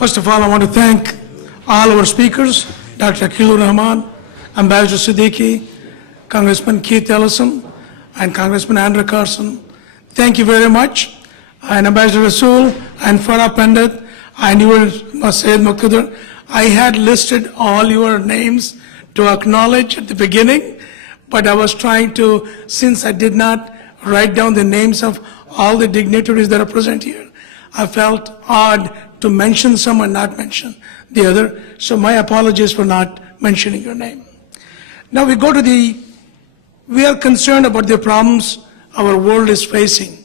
First of all, I want to thank all our speakers, Dr. Akilur Rahman, Ambassador Siddiqui, Congressman Keith Ellison, and Congressman Andrew Carson. Thank you very much. And Ambassador Rasool and Farah Pandit and your Syed Muqtadir. I had listed all your names to acknowledge at the beginning, but I was trying to, since I did not write down the names of all the dignitaries that are present here, I felt odd to mention some and not mention the other. So my apologies for not mentioning your name. Now we are concerned about the problems our world is facing.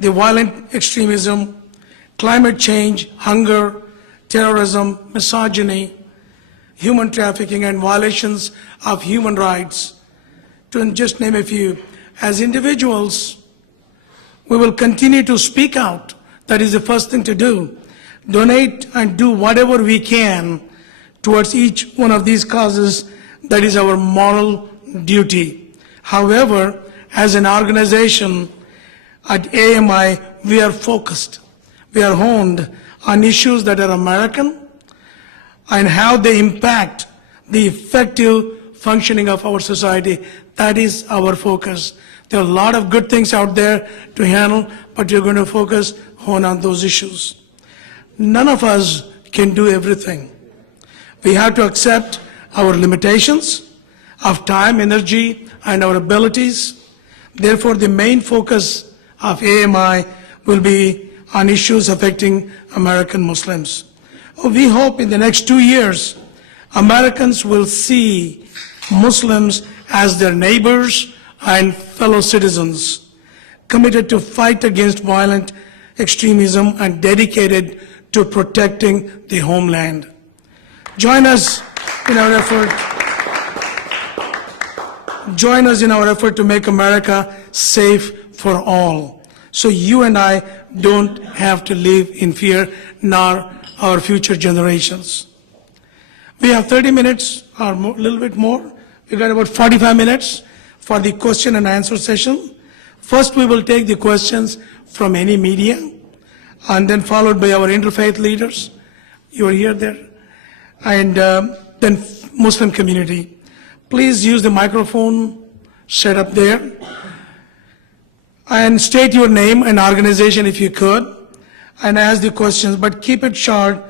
The violent extremism, climate change, hunger, terrorism, misogyny, human trafficking, and violations of human rights, to just name a few. As individuals, we will continue to speak out. That is the first thing to do. Donate and do whatever we can towards each one of these causes. That is our moral duty. However, as an organization at AMI, we are focused. We are honed on issues that are American and how they impact the effective functioning of our society. That is our focus. There are a lot of good things out there to handle, but you're going to hone on those issues. None of us can do everything. We have to accept our limitations of time, energy, and our abilities. Therefore, the main focus of AMI will be on issues affecting American Muslims. We hope in the next 2 years, Americans will see Muslims as their neighbors and fellow citizens, committed to fight against violent extremism and dedicated to protecting the homeland. Join us in our effort to make America safe for all, so you and I don't have to live in fear, nor our future generations. We have 30 minutes or a little bit more. We've got about 45 minutes for the question and answer session. First, we will take the questions from any media, and then followed by our interfaith leaders. You are here, there. And then Muslim community. Please use the microphone set up there. And state your name and organization if you could, and ask the questions, but keep it short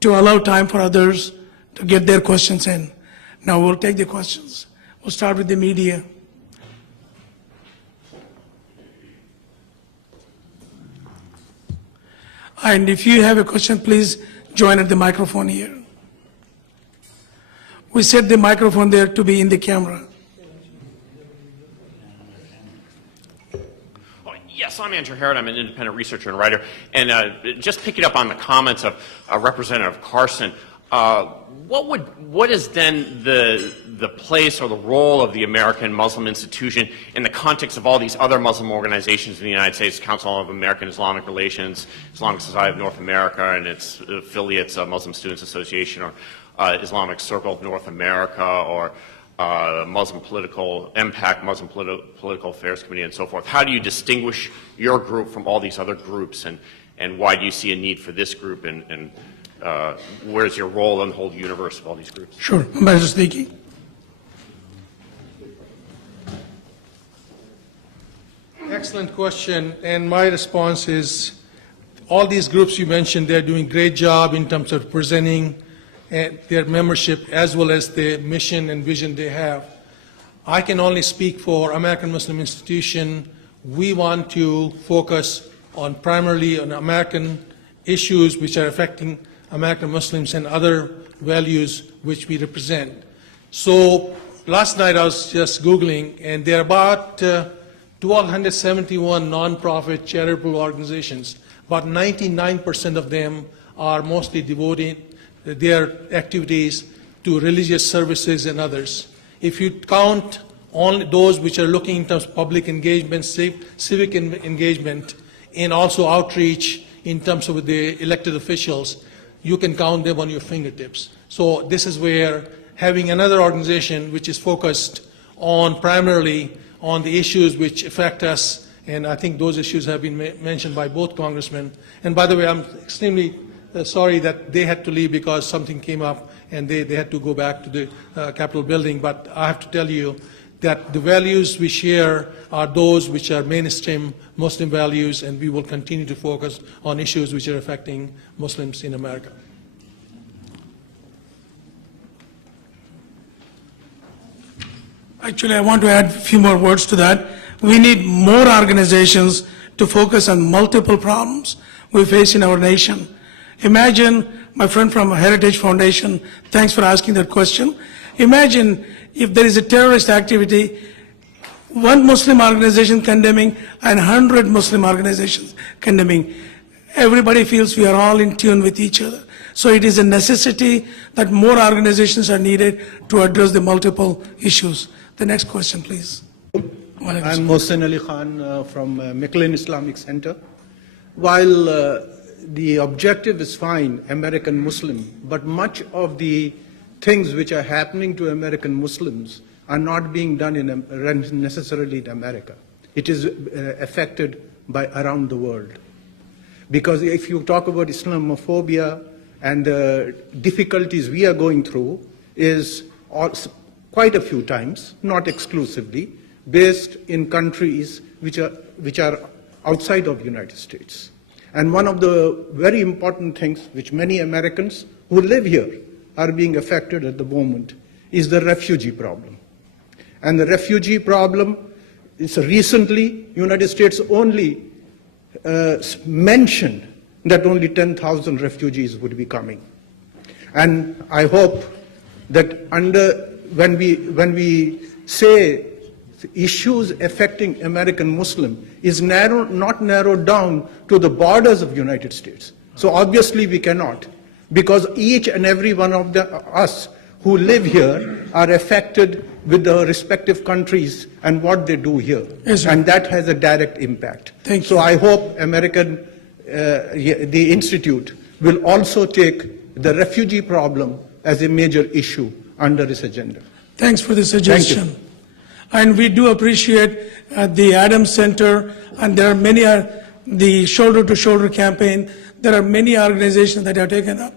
to allow time for others to get their questions in. Now we'll take the questions. We'll start with the media. And if you have a question, please join at the microphone here. We set the microphone there to be in the camera. Yes, I'm Andrew Harrod. I'm an independent researcher and writer. And just picking up on the comments of Representative Carson, what is then the place or the role of the American Muslim Institution in the context of all these other Muslim organizations in the United States, Council of American Islamic Relations, Islamic Society of North America and its affiliates, Muslim Students Association, or Islamic Circle of North America, or Muslim Political Impact, Muslim Political Affairs Committee, and so forth? How do you distinguish your group from all these other groups, and why do you see a need for this group, and where's your role in the whole universe of all these groups? Sure. Ambassador Siddiqui. Excellent question, and my response is all these groups you mentioned, they're doing a great job in terms of presenting their membership as well as the mission and vision they have. I can only speak for American Muslim Institution. We want to focus on primarily on American issues which are affecting American Muslims and other values which we represent. So last night I was just Googling, and there are about 1,271 nonprofit charitable organizations. About 99% of them are mostly devoted their activities to religious services and others. If you count only those which are looking in terms of public engagement, civic engagement, and also outreach in terms of the elected officials, you can count them on your fingertips. So this is where having another organization which is focused on primarily on the issues which affect us, and I think those issues have been mentioned by both congressmen. And by the way, I'm extremely sorry that they had to leave because something came up and they had to go back to the Capitol building. But I have to tell you that the values we share are those which are mainstream Muslim values, and we will continue to focus on issues which are affecting Muslims in America. Actually, I want to add a few more words to that. We need more organizations to focus on multiple problems we face in our nation. Imagine, my friend from Heritage Foundation, thanks for asking that question. Imagine if there is a terrorist activity, one Muslim organization condemning and 100 Muslim organizations condemning. Everybody feels we are all in tune with each other. So it is a necessity that more organizations are needed to address the multiple issues. The next question, please. I'm Mohsen Ali Khan from McLean Islamic Center. While the objective is fine, American Muslim, but much of the things which are happening to American Muslims are not being done necessarily in America. It is affected by around the world. Because if you talk about Islamophobia and the difficulties we are going through is quite a few times, not exclusively, based in countries which are outside of the United States. And one of the very important things which many Americans who live here are being affected at the moment is the refugee problem. And the refugee problem is recently, United States only mentioned that only 10,000 refugees would be coming. And I hope that when we say issues affecting American Muslim is not narrowed down to the borders of the United States. So obviously we cannot, because each and every one of us who live here are affected with the respective countries and what they do here. Yes, sir. And that has a direct impact. Thank you. So I hope the Institute will also take the refugee problem as a major issue under its agenda. Thanks for the suggestion. Thank you. And we do appreciate the Adams Center, and there are many, the Shoulder to Shoulder campaign. There are many organizations that have taken up,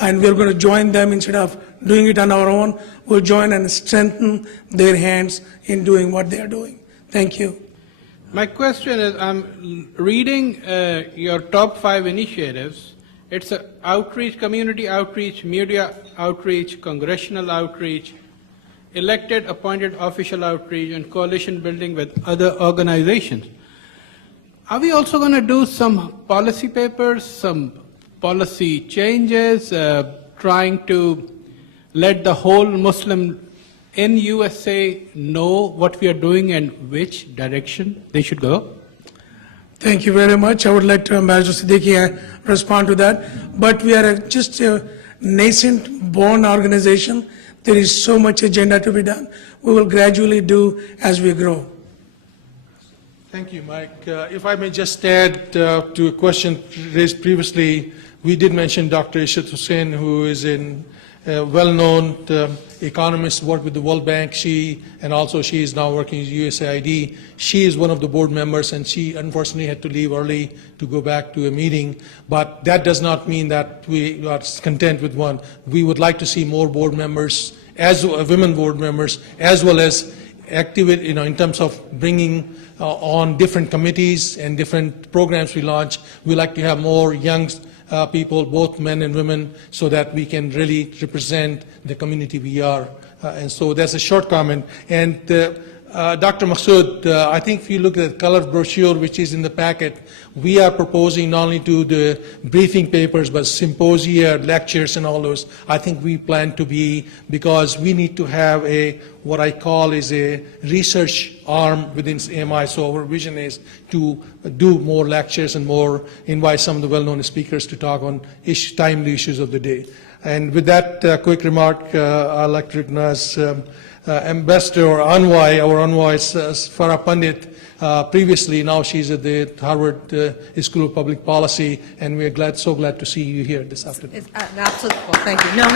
and we're going to join them instead of doing it on our own. We'll join and strengthen their hands in doing what they are doing. Thank you. My question is, I'm reading your top 5 initiatives. It's outreach, community outreach, media outreach, congressional outreach, elected, appointed official outreach, and coalition building with other organizations. Are we also going to do some policy papers, some policy changes, trying to let the whole Muslim in USA know what we are doing and which direction they should go? Thank you very much. I would like to, Ambassador Siddiqui, respond to that. But we are just a nascent, born organization. There is so much agenda to be done. We will gradually do as we grow. Thank you, Mike. If I may just add to a question raised previously, we did mention Dr. Ishrat Hussain, who is a well-known economist, worked with the World Bank. She is now working at USAID. She is one of the board members, and she unfortunately had to leave early to go back to a meeting. But that does not mean that we are content with one. We would like to see more board members, as women board members, as well as activate, in terms of bringing on different committees and different programs we launch. We like to have more young people, both men and women, so that we can really represent the community we are. And so that's a short comment. And Dr. Masood, I think if you look at the colored brochure which is in the packet, we are proposing not only to the briefing papers, but symposia, lectures, and all those. I think we plan to be, because we need to have what I call is a research arm within AMI. So our vision is to do more lectures and more invite some of the well-known speakers to talk on timely issues of the day. And with that quick remark, I'd like to recognize Ambassador or Envoy, our envoy is Farah Pandit. Previously, now she's at the Harvard School of Public Policy, and we're so glad to see you here this afternoon. It's an absolute, well, thank you. No,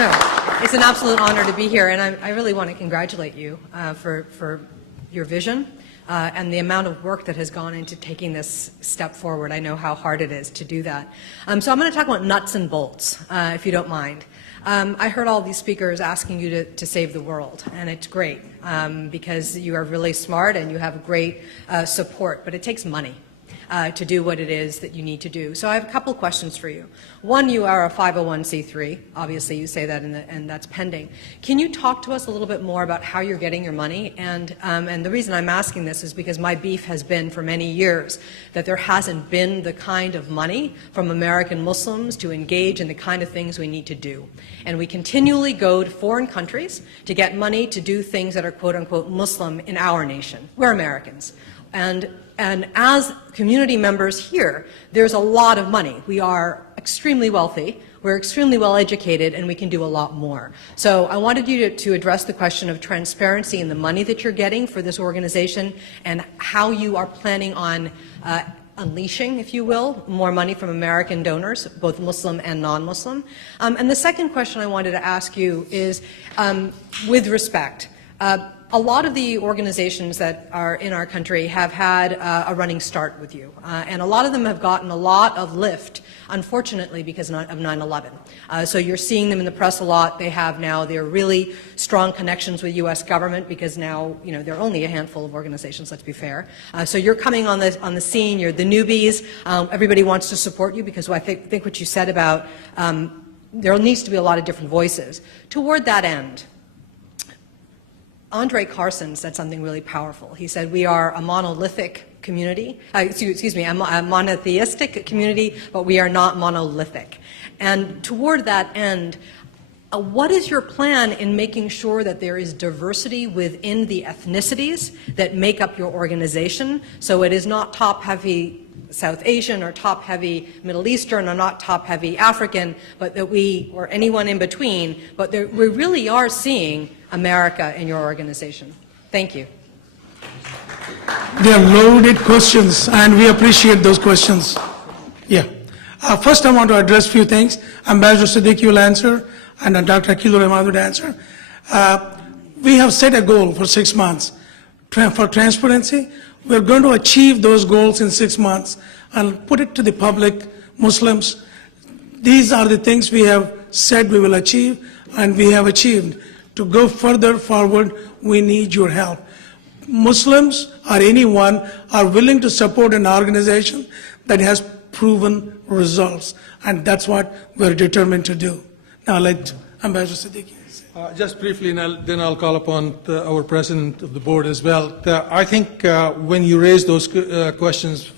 it's an absolute honor to be here, and I really want to congratulate you for your vision and the amount of work that has gone into taking this step forward. I know how hard it is to do that. So I'm going to talk about nuts and bolts, if you don't mind. I heard all these speakers asking you to save the world, and it's great because you are really smart and you have great support, but it takes money to do what it is that you need to do. So I have a couple questions for you. One, you are a 501c3. Obviously, you say that, and that's pending. Can you talk to us a little bit more about how you're getting your money? And the reason I'm asking this is because my beef has been for many years that there hasn't been the kind of money from American Muslims to engage in the kind of things we need to do. And we continually go to foreign countries to get money to do things that are quote-unquote Muslim in our nation. We're Americans. And as community members here, there's a lot of money. We are extremely wealthy, we're extremely well educated, and we can do a lot more. So I wanted you to address the question of transparency in the money that you're getting for this organization and how you are planning on unleashing, if you will, more money from American donors, both Muslim and non-Muslim. And the second question I wanted to ask you is, with respect, a lot of the organizations that are in our country have had a running start with you, and a lot of them have gotten a lot of lift, unfortunately, because of 9/11. So you're seeing them in the press a lot. They have now their really strong connections with U.S. government because now, you know, there are only a handful of organizations, let's be fair. So you're coming on the scene, you're the newbies. Everybody wants to support you because I think what you said about there needs to be a lot of different voices. Toward that end, Andre Carson said something really powerful. He said, we are a monolithic community, a monotheistic community, but we are not monolithic. And toward that end, what is your plan in making sure that there is diversity within the ethnicities that make up your organization, so it is not top-heavy South Asian or top-heavy Middle Eastern or not top-heavy African, but that we, or anyone in between, but we really are seeing America in your organization. Thank you. They are loaded questions, and we appreciate those questions. Yeah. First, I want to address a few things. Ambassador Siddiqui will answer, and Dr. Akilur Rahman would answer. We have set a goal for 6 months for transparency. We're going to achieve those goals in 6 months and put it to the public, Muslims. These are the things we have said we will achieve, and we have achieved. To go further forward, we need your help. Muslims or anyone are willing to support an organization that has proven results, and that's what we're determined to do. Now let Ambassador Siddiqui. Just briefly, and then I'll call upon our president of the board as well. I think when you raise those questions,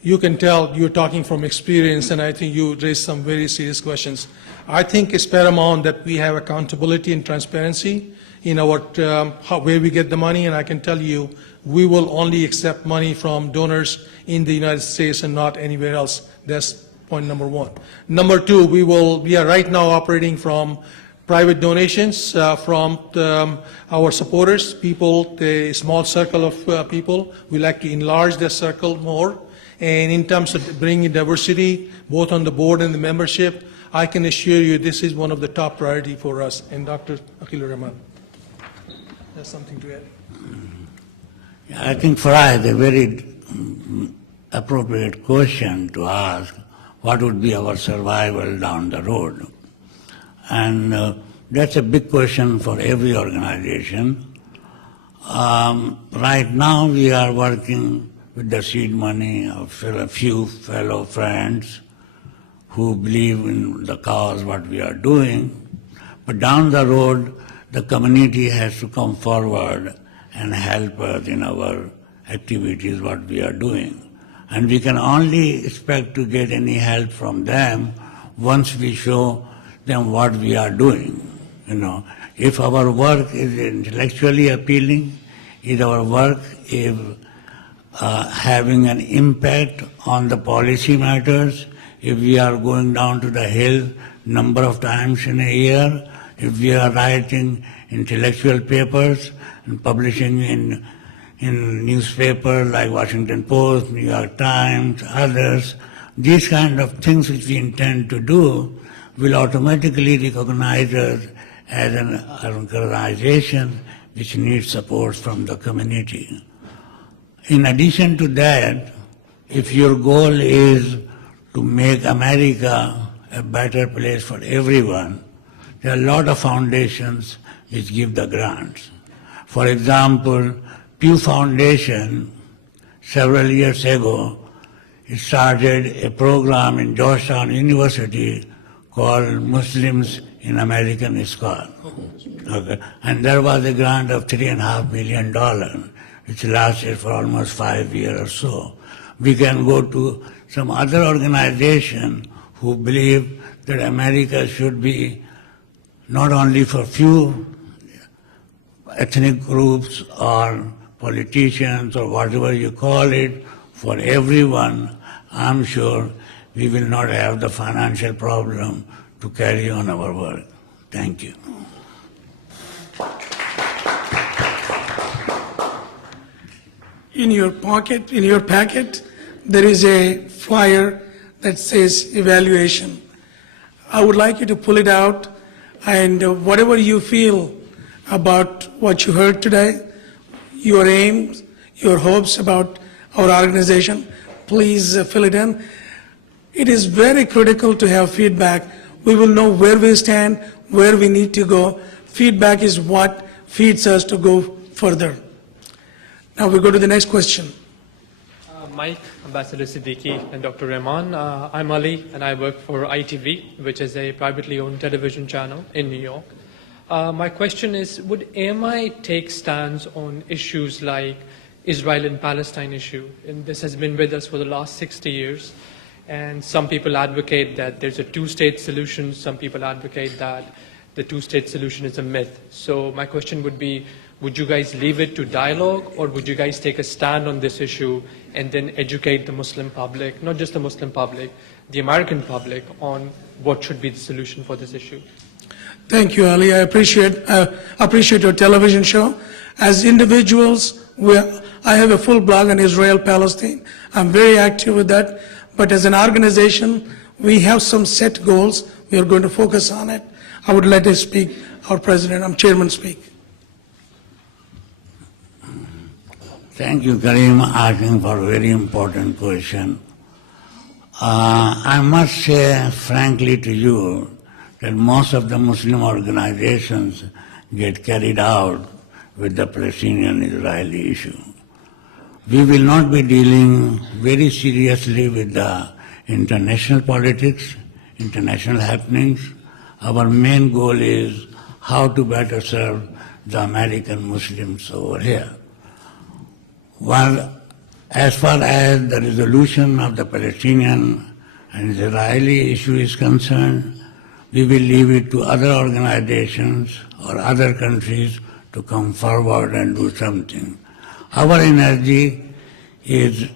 you can tell you're talking from experience, and I think you raised some very serious questions. I think it's paramount that we have accountability and transparency in our where we get the money, and I can tell you we will only accept money from donors in the United States and not anywhere else. That's point number one. Number two, we are right now operating from private donations from our supporters, people, the small circle of people. We like to enlarge that circle more. And in terms of bringing diversity, both on the board and the membership, I can assure you this is one of the top priority for us. And Dr. Akilur Rahman has something to add. I think Farah is a very appropriate question to ask, what would be our survival down the road? And that's a big question for every organization. Right now we are working with the seed money of a few fellow friends who believe in the cause, what we are doing. But down the road, the community has to come forward and help us in our activities, what we are doing. And we can only expect to get any help from them once we show them what we are doing. You know, if our work is intellectually appealing, if our work is having an impact on the policy matters, if we are going down to the Hill number of times in a year, if we are writing intellectual papers and publishing in newspapers like Washington Post, New York Times, others, these kind of things which we intend to do will automatically recognize us as an organization which need support from the community. In addition to that, if your goal is to make America a better place for everyone, there are a lot of foundations which give the grants. For example, Pew Foundation, several years ago, it started a program in Georgetown University called Muslims in American School. Okay. And there was a grant of $3.5 million, which lasted for almost 5 years or so. We can go to some other organization who believe that America should be not only for few ethnic groups or politicians or whatever you call it, for everyone. I'm sure we will not have the financial problem to carry on our work. Thank you. In your pocket, in your packet, there is a flyer that says evaluation. I would like you to pull it out, and whatever you feel about what you heard today, your aims, your hopes about our organization, please fill it in. It is very critical to have feedback. We will know where we stand, where we need to go. Feedback is what feeds us to go further. Now we go to the next question. Mike, Ambassador Siddiqui, and Dr. Rahman. I'm Ali, and I work for ITV, which is a privately owned television channel in New York. My question is, would AMI take stands on issues like Israel and Palestine issue? And this has been with us for the last 60 years. And some people advocate that there's a two-state solution. Some people advocate that the two-state solution is a myth. So my question would be, would you guys leave it to dialogue, or would you guys take a stand on this issue and then educate the Muslim public, not just the Muslim public, the American public, on what should be the solution for this issue? Thank you, Ali. I appreciate your television show. As individuals, I have a full blog on Israel, Palestine. I'm very active with that. But as an organization, we have some set goals. We are going to focus on it. I would let our president, chairman speak. Thank you, Karim, asking for a very important question. I must say frankly to you that most of the Muslim organizations get carried out with the Palestinian-Israeli issue. We will not be dealing very seriously with the international politics, international happenings. Our main goal is how to better serve the American Muslims over here. Well, as far as the resolution of the Palestinian and Israeli issue is concerned, we will leave it to other organizations or other countries to come forward and do something. Our energy is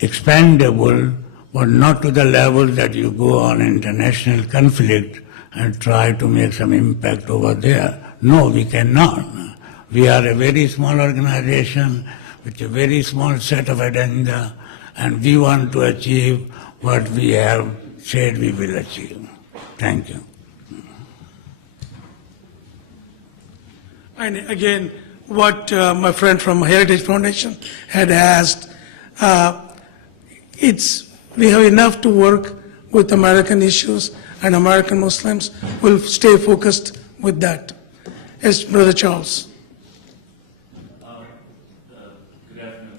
expendable, but not to the level that you go on international conflict and try to make some impact over there. No, we cannot. We are a very small organization with a very small set of agenda, and we want to achieve what we have said we will achieve. Thank you. And again, what my friend from Heritage Foundation had asked, we have enough to work with American issues, and American Muslims will stay focused with that. Yes, Brother Charles.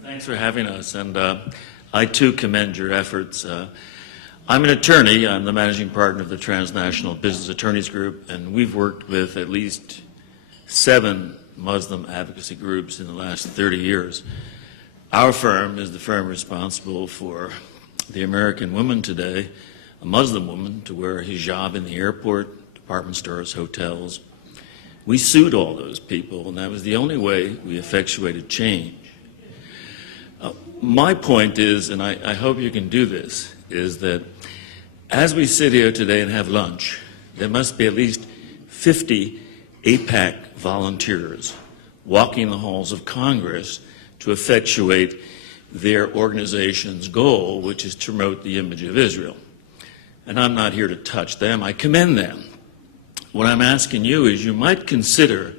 Thanks for having us, and I too commend your efforts. I'm an attorney. I'm the managing partner of the Transnational Business Attorneys Group, and we've worked with at least 7 Muslim advocacy groups in the last 30 years. Our firm is the firm responsible for the American woman today, a Muslim woman, to wear a hijab in the airport, department stores, hotels. We sued all those people, and that was the only way we effectuated change. My point is, and I hope you can do this, is that as we sit here today and have lunch, there must be at least 50 AIPAC volunteers walking the halls of Congress to effectuate their organization's goal, which is to promote the image of Israel. And I'm not here to touch them. I commend them. What I'm asking you is you might consider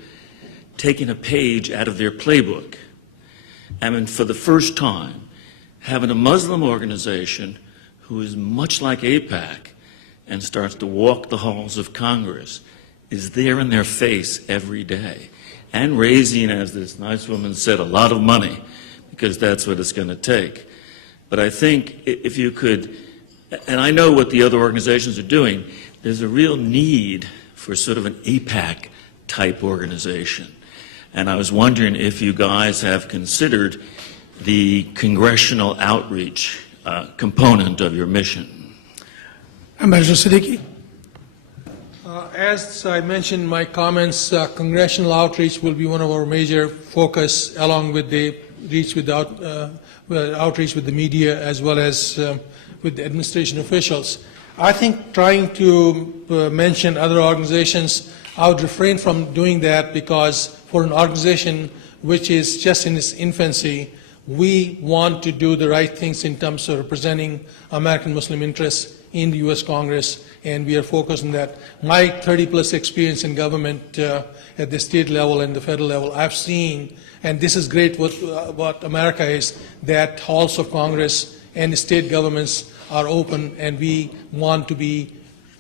taking a page out of their playbook. I mean, for the first time, having a Muslim organization who is much like AIPAC and starts to walk the halls of Congress is there in their face every day and raising, as this nice woman said, a lot of money, because that's what it's going to take. But I think if you could, and I know what the other organizations are doing, there's a real need for sort of an AIPAC type organization. And I was wondering if you guys have considered the congressional outreach component of your mission. Ambassador Siddiqui. As I mentioned in my comments, congressional outreach will be one of our major focus, along with the outreach with the media as well as with the administration officials. I think trying to mention other organizations, I would refrain from doing that, because for an organization which is just in its infancy, we want to do the right things in terms of representing American Muslim interests in the U.S. Congress, and we are focused on that. My 30-plus experience in government at the state level and the federal level, I've seen, and this is great what America is, that halls of Congress and state governments are open, and we want to be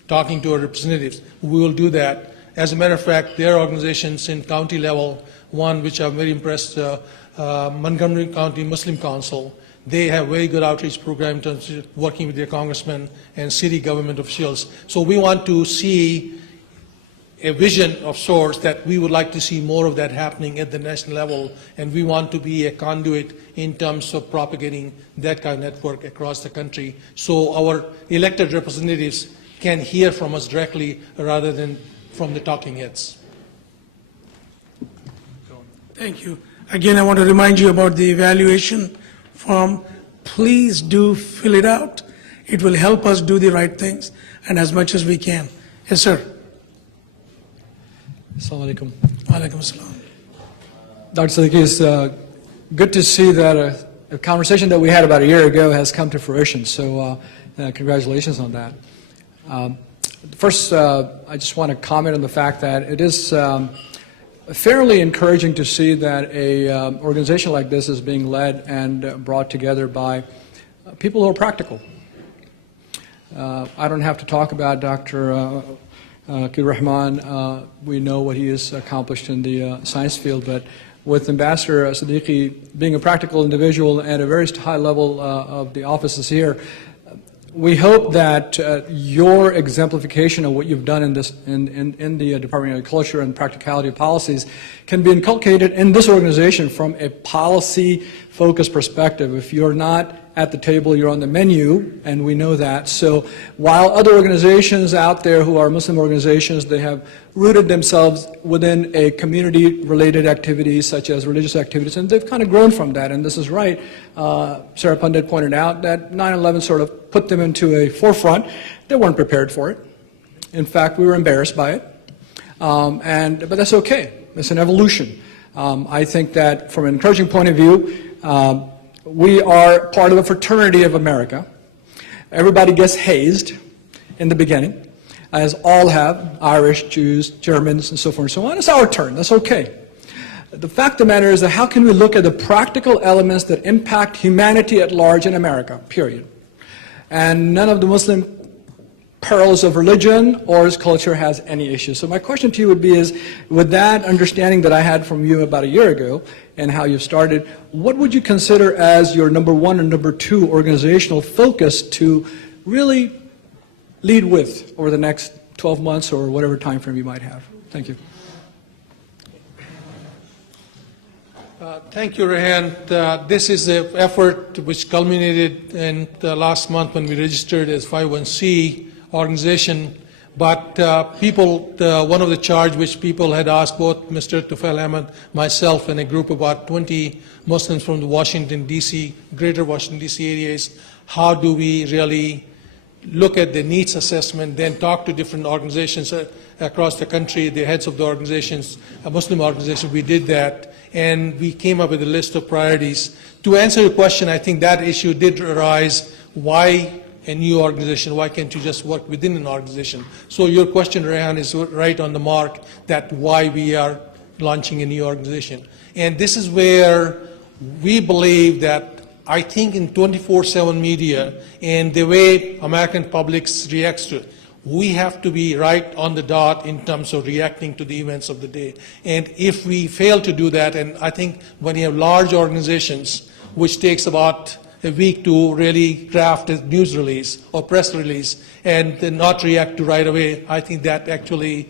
talking to our representatives. We will do that. As a matter of fact, there are organizations in county level, one which I'm very impressed, Montgomery County Muslim Council. They have very good outreach program in terms of working with their congressmen and city government officials. So we want to see a vision of sorts that we would like to see more of that happening at the national level, and we want to be a conduit in terms of propagating that kind of network across the country, so our elected representatives can hear from us directly rather than from the talking heads. Thank you. Again, I want to remind you about the evaluation form. Please do fill it out. It will help us do the right things and as much as we can. Yes, sir. Assalamu alaikum. Alaikum assalam. Dr. Siddiqui, it's good to see that a conversation that we had about a year ago has come to fruition, so congratulations on that. First, I just want to comment on the fact that it is fairly encouraging to see that an organization like this is being led and brought together by people who are practical. I don't have to talk about Dr. Rahman. We know what he has accomplished in the science field, but with Ambassador Siddiqui being a practical individual at a very high level of the offices here, we hope that your exemplification of what you've done in the Department of Agriculture and practicality of policies can be inculcated in this organization from a policy-focused perspective. If you're not at the table, you're on the menu, and we know that. So while other organizations out there who are Muslim organizations, they have rooted themselves within a community-related activities such as religious activities, and they've kind of grown from that, and this is right. Sarah Pundit pointed out that 9/11 sort of put them into a forefront. They weren't prepared for it. In fact, we were embarrassed by it, but that's okay. It's an evolution. I think that from an encouraging point of view, we are part of a fraternity of America. Everybody gets hazed in the beginning, as all have, Irish, Jews, Germans, and so forth and so on. It's our turn. That's okay. The fact of the matter is that how can we look at the practical elements that impact humanity at large in America, period. And none of the Muslim perils of religion or its culture has any issues. So my question to you would be is, with that understanding that I had from you about a year ago and how you've started, what would you consider as your number one and number two organizational focus to really lead with over the next 12 months or whatever time frame you might have? Thank you. Thank you, Rehan. This is an effort which culminated in the last month when we registered as 501c organization. But one of the charge which people had asked both Mr. Tufail Ahmed, myself, and a group of about 20 Muslims from the Washington, D.C., greater Washington, D.C. areas, how do we really look at the needs assessment, then talk to different organizations across the country, the heads of the organizations, Muslim organizations. We did that, and we came up with a list of priorities. To answer your question, I think that issue did arise. Why a new organization? Why can't you just work within an organization? So your question, Rehan, is right on the mark, that why we are launching a new organization. And this is where we believe that I think in 24/7 media and the way American public reacts to it, we have to be right on the dot in terms of reacting to the events of the day. And if we fail to do that, and I think when you have large organizations, which takes about a week to really craft a news release or press release and then not react to right away, I think that actually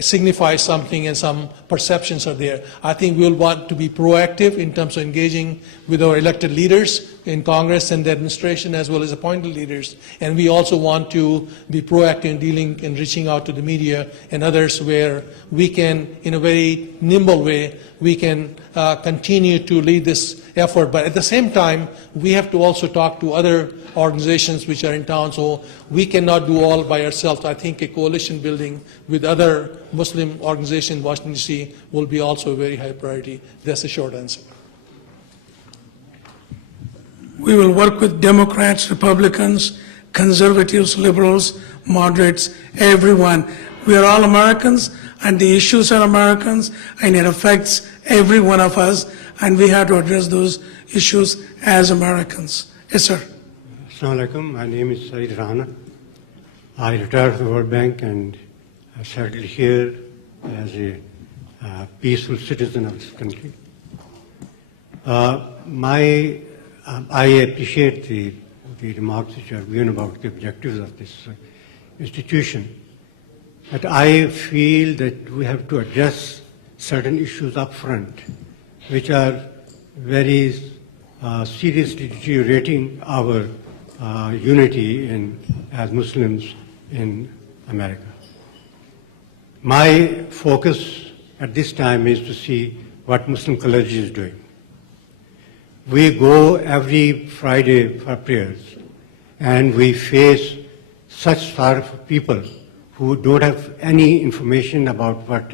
signifies something and some perceptions are there. I think we'll want to be proactive in terms of engaging with our elected leaders in Congress and the administration as well as appointed leaders. And we also want to be proactive in dealing and reaching out to the media and others where we can, in a very nimble way, we can continue to lead this effort. But at the same time, we have to also talk to other organizations which are in town, so we cannot do all by ourselves. I think a coalition building with other Muslim organizations in Washington, D.C. will be also a very high priority. That's the short answer. We will work with Democrats, Republicans, conservatives, liberals, moderates, everyone. We are all Americans, and the issues are Americans, and it affects every one of us, and we have to address those issues as Americans. Yes, sir. Assalamu alaikum. My name is Saeed Rana. I retired from the World Bank and I settled here as a peaceful citizen of this country. I appreciate the remarks which are given about the objectives of this institution. But I feel that we have to address certain issues up front, which are very seriously deteriorating our unity as Muslims in America. My focus at this time is to see what Muslim clergy is doing. We go every Friday for prayers, and we face such sort of people who don't have any information about what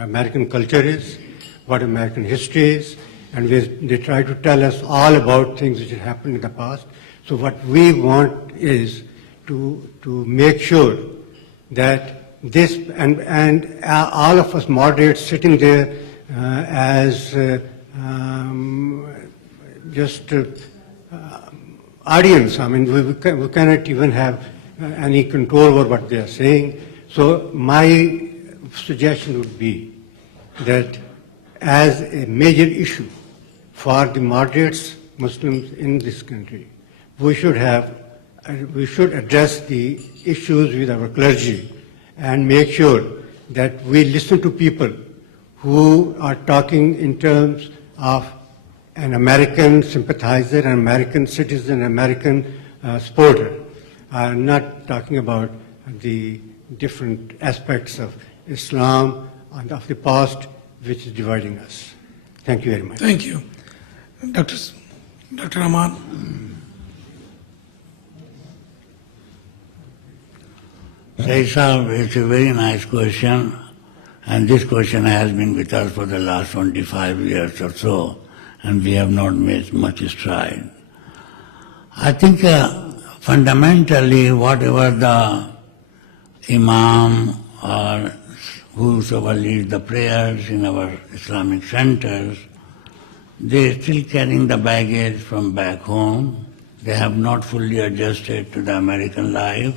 American culture is, what American history is, and they try to tell us all about things which have happened in the past. So what we want is to make sure that this, and all of us moderates sitting there as just audience. I mean, we cannot even have any control over what they are saying. So my suggestion would be that as a major issue for the moderates, Muslims in this country, we should address the issues with our clergy and make sure that we listen to people who are talking in terms of an American sympathizer, an American citizen, an American supporter. Not talking about the different aspects of Islam and of the past which is dividing us. Thank you very much. Thank you. Dr. Rahman. Saisab, it's a very nice question, and this question has been with us for the last 25 years or so, and we have not made much stride. I think fundamentally, whatever the Imam or whosoever leads the prayers in our Islamic centers, they're still carrying the baggage from back home. They have not fully adjusted to the American life,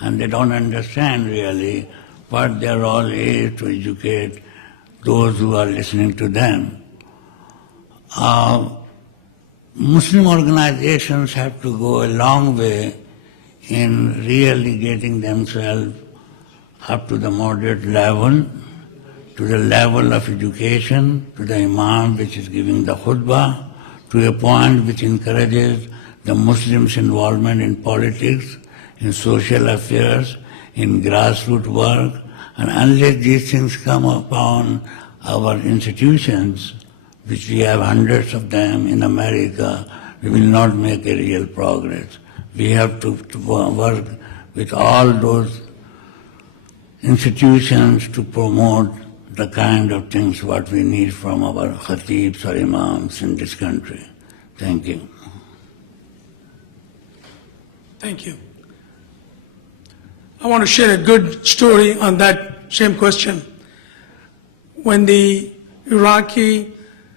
and they don't understand really what their role is to educate those who are listening to them. Muslim organizations have to go a long way in really getting themselves up to the moderate level, to the level of education, to the Imam which is giving the khutbah, to a point which encourages the Muslims' involvement in politics, in social affairs, in grassroots work, and unless these things come upon our institutions, which we have hundreds of them in America, we will not make a real progress. We have to work with all those institutions to promote the kind of things what we need from our khatibs or imams in this country. Thank you. Thank you. I want to share a good story on that same question. when the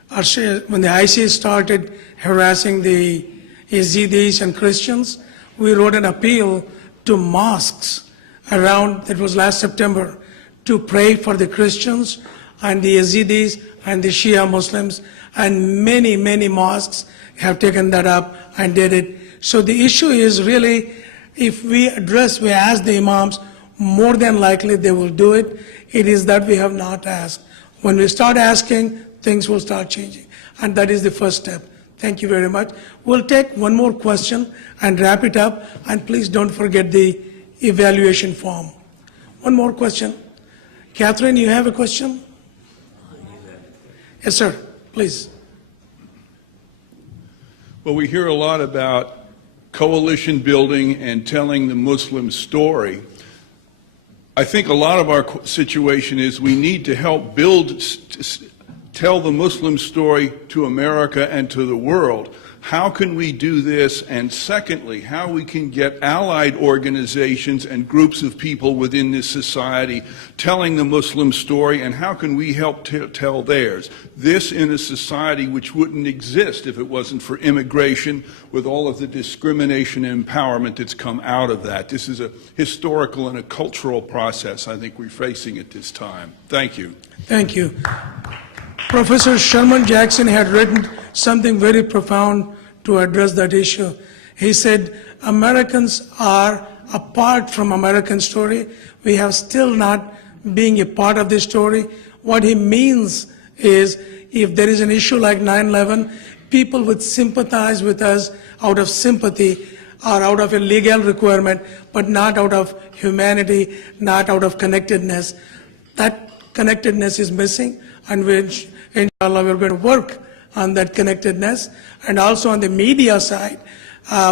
when the ISIS started harassing the Yazidis and Christians, we wrote an appeal to mosques around, that was last September, to pray for the Christians and the Yazidis and the Shia Muslims, and many, many mosques have taken that up and did it. So the issue is really, if we ask the imams, more than likely they will do it. It is that we have not asked. When we start asking, things will start changing. And that is the first step. Thank you very much. We'll take one more question and wrap it up. And please don't forget the evaluation form. One more question. Catherine, you have a question? Yes, sir. Please. Well, we hear a lot about coalition building and telling the Muslim story. I think a lot of our situation is we need to help tell the Muslim story to America and to the world. How can we do this? And secondly, how we can get allied organizations and groups of people within this society telling the Muslim story, and how can we help tell theirs? This in a society which wouldn't exist if it wasn't for immigration, with all of the discrimination and empowerment that's come out of that. This is a historical and a cultural process I think we're facing at this time. Thank you. Thank you. Professor Sherman Jackson had written something very profound to address that issue. He said, Americans are apart from American story. We have still not being a part of this story. What he means is, if there is an issue like 9/11, people would sympathize with us out of sympathy or out of a legal requirement, but not out of humanity, not out of connectedness. That connectedness is missing, and inshallah, we're going to work on that connectedness. And also on the media side,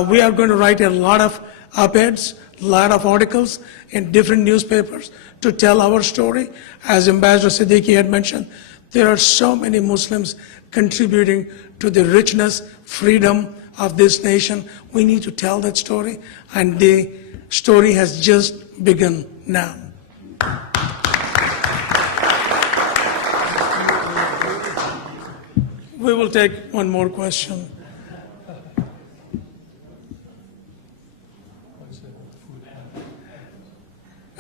we are going to write a lot of op-eds, a lot of articles in different newspapers to tell our story. As Ambassador Siddiqui had mentioned, there are so many Muslims contributing to the richness, freedom of this nation. We need to tell that story, and the story has just begun now. We will take one more question.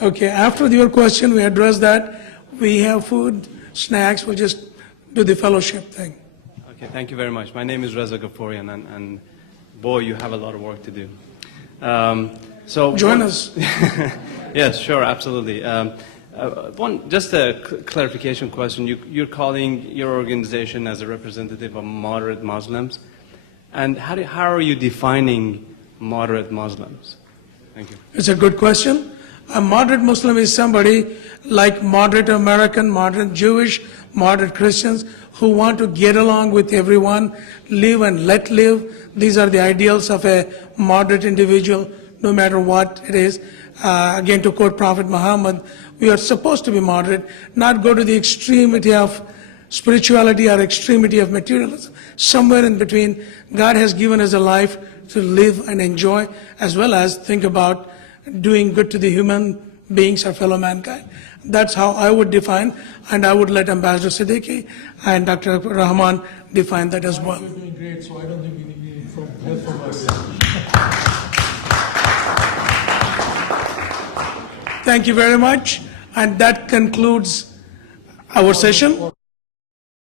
Okay, after your question, we address that. We have food, snacks, we'll just do the fellowship thing. Okay, thank you very much. My name is Reza Ghafourian, and boy, you have a lot of work to do. Join us. Yes, sure, absolutely. Just a clarification question. You're calling your organization as a representative of moderate Muslims, and how are you defining moderate Muslims? Thank you. It's a good question. A moderate Muslim is somebody like moderate American, moderate Jewish, moderate Christians who want to get along with everyone, live and let live. These are the ideals of a moderate individual, no matter what it is. Again, to quote Prophet Muhammad, we are supposed to be moderate, not go to the extremity of spirituality or extremity of materialism. Somewhere in between, God has given us a life to live and enjoy, as well as think about doing good to the human beings or fellow mankind. That's how I would define, and I would let Ambassador Siddiqui and Dr. Rahman define that as well. We're doing great, so I don't think we need help from us. Thank you very much, and that concludes our session.